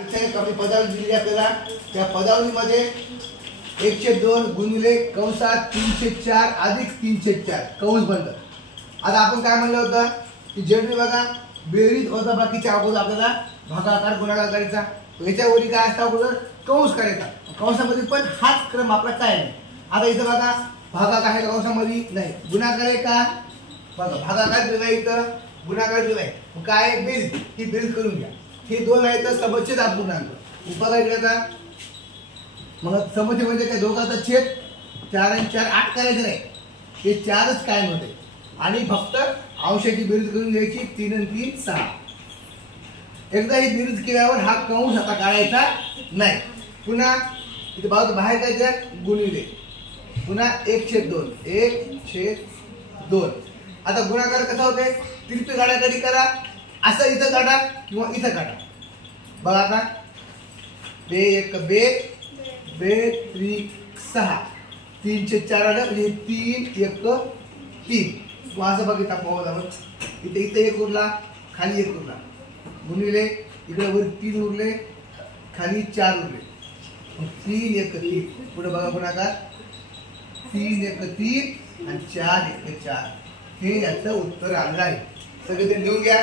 इथे एक आपली पदावली दिली आपल्याला. त्या पदावलीमध्ये 102 गुणिले कंसात 304 अधिक 304 कंस बंद. आता आपण काय म्हणलं होतं की जनरली बघा बेरीज वजाबाकीच्या अगोदर आपल्याला भागाकार गुणाकार करायचा. याच्यावरी काय असतं अगोदर कंस करायचा. कंसामध्ये पण हाच क्रम आपला काय नाही. आता इथं बघा भागाकार आहे कंसामध्ये नाही, गुणाकार आहे का बघा, भागाकार दिला इथं, गुणाकार दिलाय. मग काय बेरीज, ही बेरीज करून घ्या. हे दोन आहेत तर समोरचेच अपूर्णांक उपाय करायचा. मग समोरचे म्हणजे काय दोघांचा छेद 4 आणि 4 8 करायचं नाही, हे 4च कायम होते. आणि फक्त अंशाची बेरीज करून घ्यायची 3 आणि 3 6. एकदा ही बेरीज केल्यावर हा कंस आता काढायचा नाही. पुन्हा इथे बाहेर काय द्या गुणिले, पुन्हा 1/2 1/2. आता गुणाकार कसा होते, तिरपी काढाकडी करा, असं इथं काढा किंवा इथं काढा. बघा आता बे 1 बे बे 6 3/4 आलं म्हणजे 3 1 3. असं बघितला पाहू इथे इथे 1 उरला, खाली 1 उरला, गुणिले इकडे वर 3 उरले, खाली 4 उरले, 3 1 3. पुढे बघा गुणाकार 3 1 3 आणि 4 1 4. हे याचं उत्तर आलं आहे. सगळे ते लिहून घ्या.